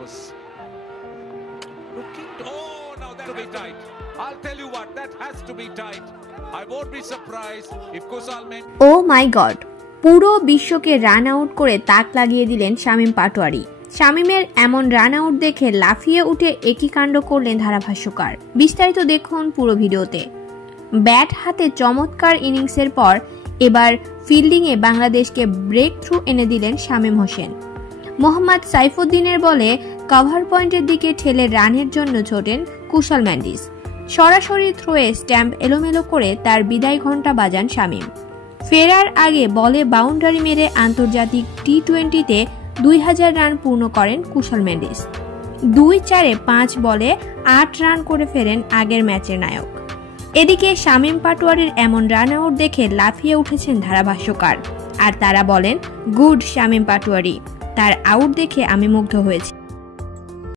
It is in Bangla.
Oh, now that has to be tight. I'll tell you what, that has to be tight. I won't be surprised if Kusal Mendis. Oh my God! পুরো বিশ্বকে রান আউট করে তাক লাগিয়ে দিলেন শামীম পাটোয়ারি। শামীমের এমন রান আউট দেখে লাফিয়ে উঠে একই কাণ্ড করলেন ধারাভাষ্যকার। বিস্তারিত দেখুন পুরো ভিডিওতে। ব্যাট হাতে চমৎকার ইনিংসের পর এবার ফিল্ডিংয়ে বাংলাদেশকে ব্রেক থ্রু এনে দিলেন শামীম হোসেন। মোহাম্মদ সাইফুদ্দিনের বলে কভার পয়েন্টের দিকে ঠেলে রানের জন্য ছোটেন কুশাল মেন্ডিস। সরাসরি থ্রোয়ে স্ট্যাম্প এলোমেলো করে তার বিদায় ঘণ্টা বাজান শামীম। ফেরার আগে বলে বাউন্ডারি মেরে আন্তর্জাতিক টি-20তে 2000 রান পূর্ণ করেন কুশাল মেন্ডিস। 2-4-এ 5 বলে 8 রান করে ফেরেন আগের ম্যাচের নায়ক। এদিকে শামীম পাটোয়ারির এমন রান আউট দেখে লাফিয়ে উঠেছেন ধারাভাষ্যকার, আর তারা বলেন, গুড শামীম পাটোয়ারি, তার আউট দেখে আমি মুগ্ধ হয়েছি।